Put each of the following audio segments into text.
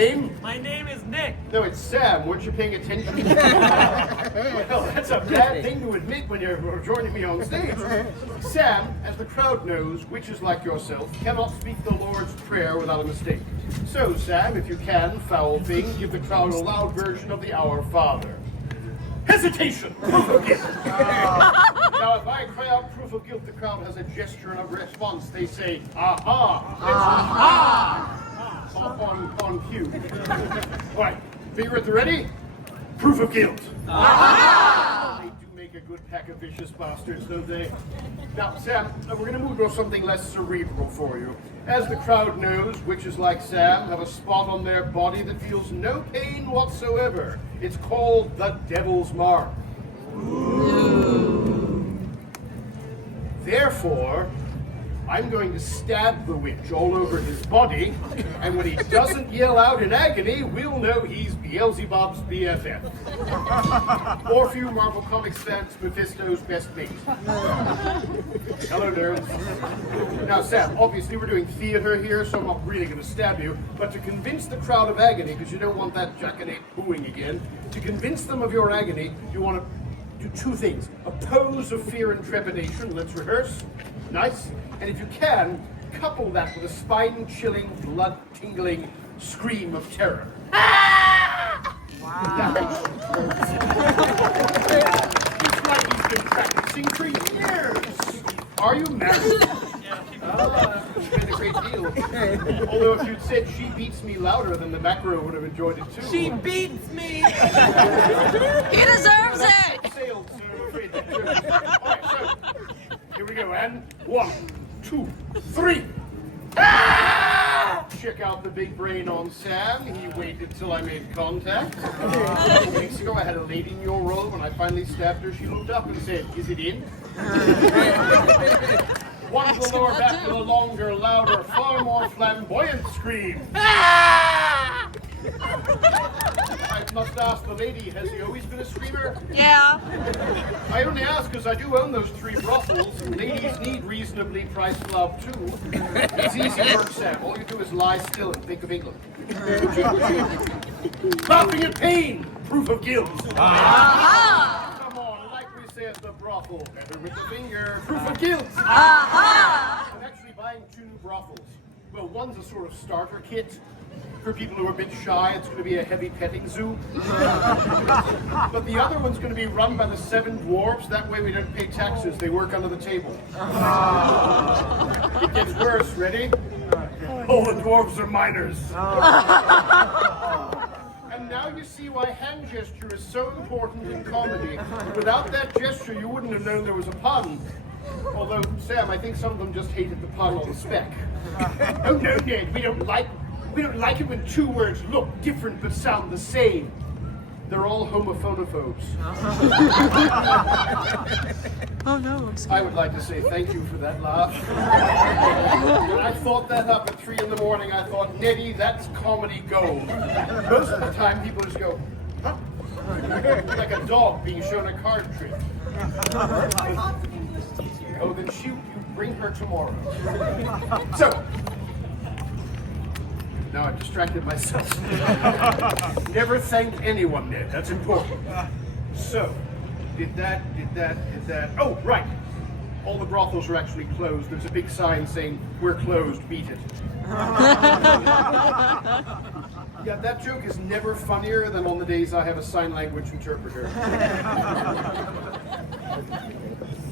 name? My name is Nick. No, it's Sam. Weren't you paying attention? Well, that's a bad thing to admit when you're joining me on stage. Sam, as the crowd knows, witches like yourself cannot speak the Lord's Prayer without a mistake. So, Sam, if you can, foul thing, give the crowd a loud version of the Our Father. Hesitation! Proof of guilt! Now, if I cry out proof of guilt, the crowd has a gesture and a response. They say, aha! It's aha! On cue. All right, figure it ready? Proof of guilt. Aha! They do make a good pack of vicious bastards, don't they? Now, Sam, we're going to move to something less cerebral for you. As the crowd knows, witches like Sam have a spot on their body that feels no pain whatsoever. It's called the Devil's Mark. Therefore, I'm going to stab the witch all over his body, and when he doesn't yell out in agony, we'll know he's Beelzebub's BFF. Or for you Marvel Comics fans, Mephisto's best mate. Hello, nerds. Now, Sam, obviously we're doing theater here, so I'm not really going to stab you, but to convince the crowd of agony, because you don't want that jackanape booing again, to convince them of your agony, you want to do two things. A pose of fear and trepidation. Let's rehearse. Nice. And if you can, couple that with a spine-chilling, blood-tingling scream of terror. Ah! Wow. It's like he's been practicing for years. Are you married? That would have been a great deal. Although if you'd said she beats me louder, then the back row would have enjoyed it too. She beats me! He deserves it! Sailed, so I'm afraid that joke. All right, so here we go, and 1, 2, 3. Ah! Check out the big brain on Sam. He waited till I made contact. A couple weeks ago, I had a lady in your role. When I finally stabbed her, she looked up and said, "Is it in?" One to the lower back with a longer, louder, far more flamboyant scream. Ah! I must ask the lady, has he always been a screamer? Yeah. I only ask because I do own those 3 brothels, and ladies need reasonably priced love too. It's easy work, Sam. All you do is lie still and think of England. Laughing at pain, proof of guilt. Come on, like we say at the brothel, better with the finger, proof of guilt. I'm actually buying 2 new brothels. Well, one's a sort of starter kit. For people who are a bit shy, it's going to be a heavy petting zoo. But the other one's going to be run by the 7 dwarves. That way we don't pay taxes. They work under the table. It gets worse. Ready? All the dwarves are minors. And now you see why hand gesture is so important in comedy. Without that gesture, you wouldn't have known there was a pun. Although, Sam, I think some of them just hated the pun on the spec. Oh no, Ned, we don't like it when 2 words look different but sound the same. They're all homophonophobes. Oh no. I would like to say thank you for that laugh. When I thought that up at 3 in the morning, I thought, Neddy, that's comedy gold. Most of the time people just go, huh? Like a dog being shown a card trick. Oh, then shoot, you bring her tomorrow. So, now I've distracted myself. Never thank anyone, Ned. That's important. So, did that. Oh, right. All the brothels are actually closed. There's a big sign saying, "We're closed, beat it." Yeah, that joke is never funnier than on the days I have a sign language interpreter.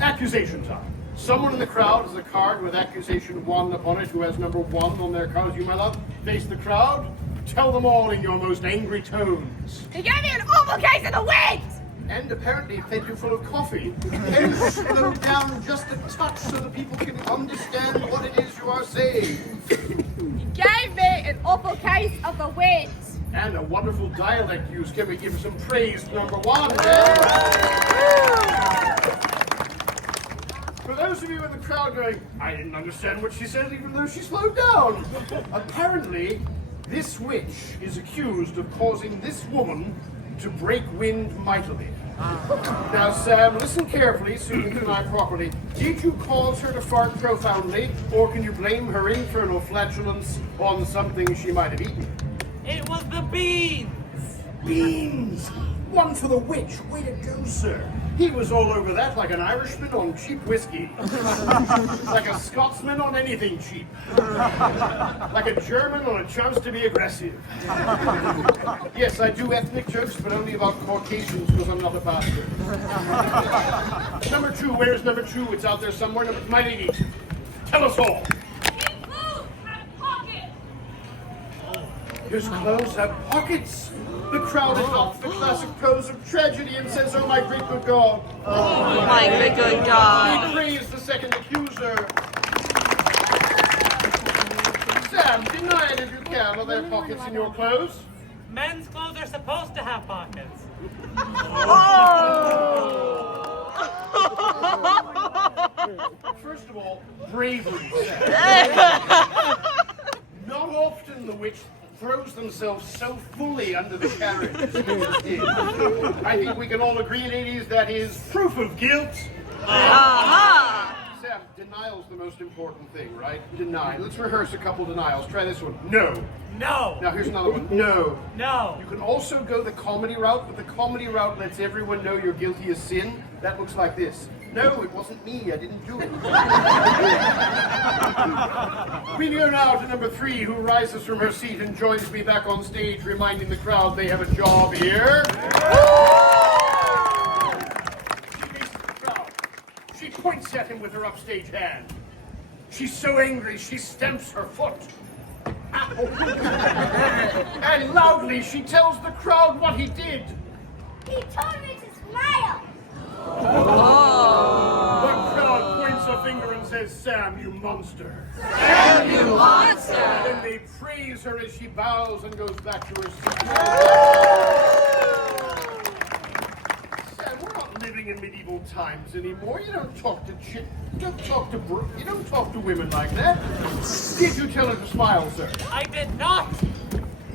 Accusation time. Someone in the crowd has a card with accusation 1 upon it who has number 1 on their card. You, my love, face the crowd. Tell them all in your most angry tones. He gave me an awful case of the wind! And apparently fed you full of coffee. And slow down just a touch so that people can understand what it is you are saying. He gave me an awful case of the wind! And a wonderful dialect use. Can we give some praise to number 1? For those of you in the crowd going, I didn't understand what she said even though she slowed down. Apparently, this witch is accused of causing this woman to break wind mightily. Now, Sam, listen carefully so you can hear properly. Did you cause her to fart profoundly, or can you blame her infernal flatulence on something she might have eaten? It was the beans. Beans! One for the witch. Way to go, sir. He was all over that like an Irishman on cheap whiskey. Like a Scotsman on anything cheap. Like a German on a chance to be aggressive. Yes, I do ethnic jokes, but only about Caucasians because I'm not a pastor. Number 2, where is number 2? It's out there somewhere. My lady, tell us all. His clothes have pockets. His clothes have pockets. The crowd adopts the classic pose of tragedy and says, "Oh my great good God." Oh my great good God. We praise the second accuser. Sam, deny it if you can. Are there pockets in your clothes? Men's clothes are supposed to have pockets. First of all, bravery, Sam. Not often the witch throws themselves so fully under the carriage as he just did. I think we can all agree, ladies, that is proof of guilt. Sam, denial's the most important thing, right? Deny. Let's rehearse a couple denials. Try this one. No. No. Now here's another one. No. No. You can also go the comedy route, but the comedy route lets everyone know you're guilty of sin. That looks like this. No, it wasn't me. I didn't do it. We go now to number 3, who rises from her seat and joins me back on stage, reminding the crowd they have a job here. She faces the crowd. She points at him with her upstage hand. She's so angry, she stamps her foot. And loudly, she tells the crowd what he did. He told me to smile. The crowd points a finger and says, "Sam, you monster." Sam, you monster. Then they praise her as she bows and goes back to her seat. Sam, we're not living in medieval times anymore. You don't talk to you don't talk to women like that. Did you tell her to smile, sir? I did not.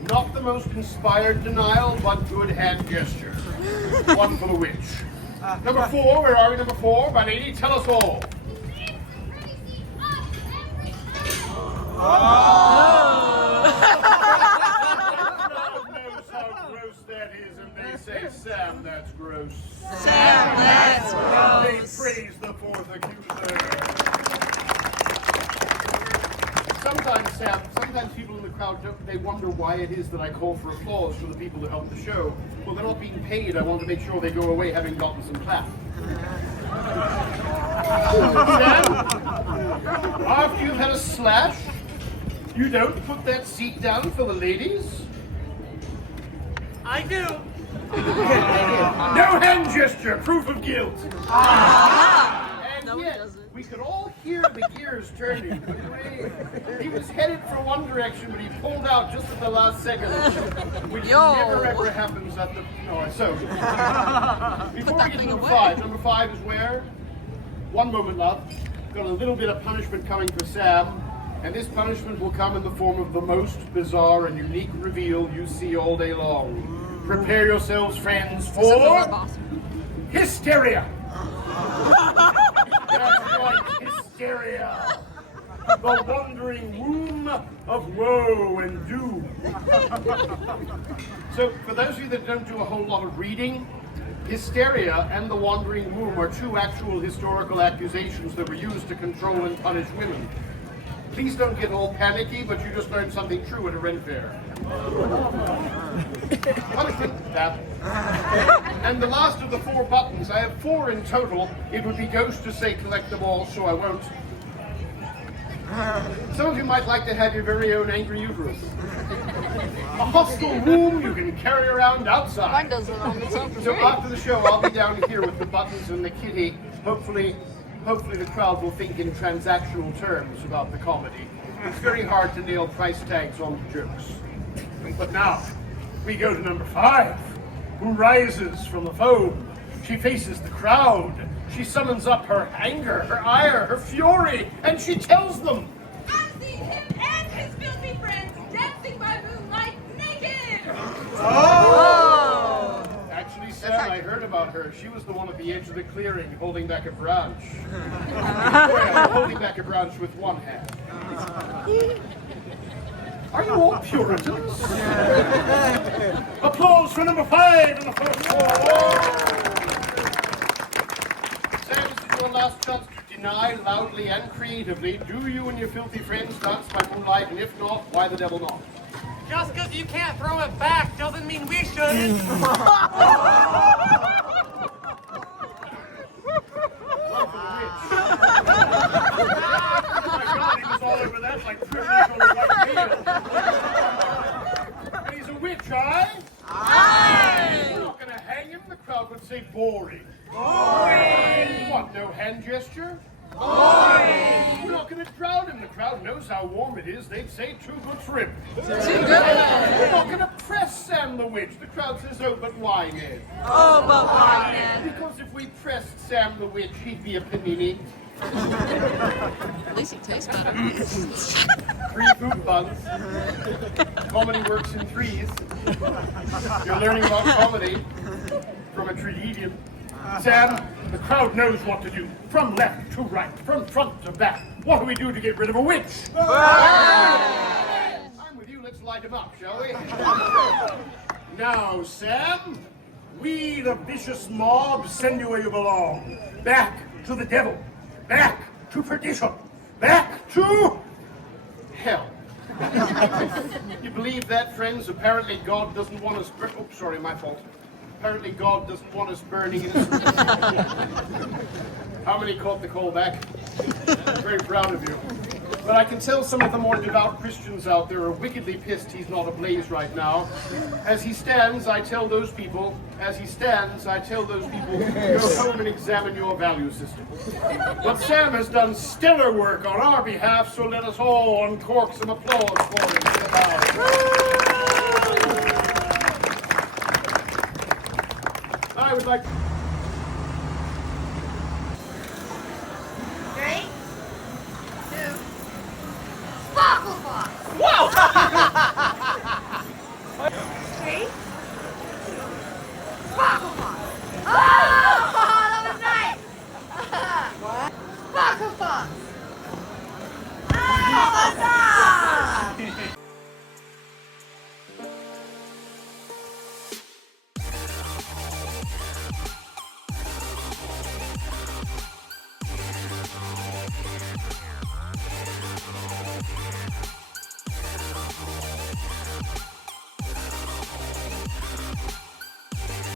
Not the most inspired denial, but good hand gesture. One for the witch. Number 4, where are we? Number 4, my lady, tell us all. Knows how gross that is, and they say, "Sam, that's gross." Sam, that's They gross. praise the 4th accuser. Sometimes people in the crowd, they wonder why it is that I call for applause for the people who help the show. Well, they're not being paid. I want to make sure they go away having gotten some clap. Sam, after you've had a slash, you don't put that seat down for the ladies? I do. No hand gesture, proof of guilt. And No, he yet, doesn't. we could all hear the gears turning. He was headed for one direction, but he pulled out just at the last second, which never ever happens at the. No, so before we get to number 5, number 5 is where? One moment, love. Got a little bit of punishment coming for Sam, and this punishment will come in the form of the most bizarre and unique reveal you see all day long. Prepare yourselves, friends, for hysteria. That's right, hysteria. The wandering womb of woe and doom. So, for those of you that don't do a whole lot of reading, hysteria and the wandering womb are 2 actual historical accusations that were used to control and punish women. Please don't get all panicky, but you just learned something true at a Ren fair. Punishment, that. And the last of the 4 buttons, I have 4 in total. It would be gauche to say collect them all, so I won't. Some of you might like to have your very own angry uterus. A hostile womb you can carry around outside. Mine doesn't on its own. So after the show, I'll be down here with the buttons and the kitty. Hopefully the crowd will think in transactional terms about the comedy. It's very hard to nail price tags on the jokes. But now, we go to number 5, who rises from the foam. She faces the crowd. She summons up her anger, her ire, her fury, and she tells them, I've seen him and his filthy friends dancing by moonlight naked. Actually, Sam, I heard about her. She was the one at the edge of the clearing holding back a branch. Well, holding back a branch with one hand. Are you all Puritans? Applause for number 5 in the first floor. Sam, this is your last chance to deny loudly and creatively. Do you and your filthy friends dance by moonlight? And if not, why the devil not? Just because you can't throw it back doesn't mean we shouldn't. One for the witch. My God, he was all over that like privilege on a white heel. He's a witch, aye? Aye. We're not going to hang him. The crowd would say boring. Boring. What, no hand gesture? Boring. We're not going to drown him. The crowd knows how warm it is. They'd say too good for him. Too good. We're not going to press Sam the witch. The crowd says, oh, but why, Ned? Oh, but why, Ned? Because if we pressed Sam the witch, he'd be a panini. At least it tastes better. 3 food buns. Comedy works in threes. You're learning about comedy from a tragedian. Sam, the crowd knows what to do. From left to right, from front to back. What do we do to get rid of a witch? I'm with you. Let's light him up, shall we? Now, Sam, we, the vicious mob, send you where you belong. Back to the devil. Back to perdition. Back to hell. You believe that, friends? Apparently God doesn't want us... Oh, sorry, my fault. Apparently God doesn't want us burning innocent. How many caught the call back? I'm very proud of you. But I can tell some of the more devout Christians out there are wickedly pissed he's not ablaze right now. As he stands, I tell those people, go home and examine your value system. But Sam has done stellar work on our behalf, so let us all uncork some applause for him. I would like to...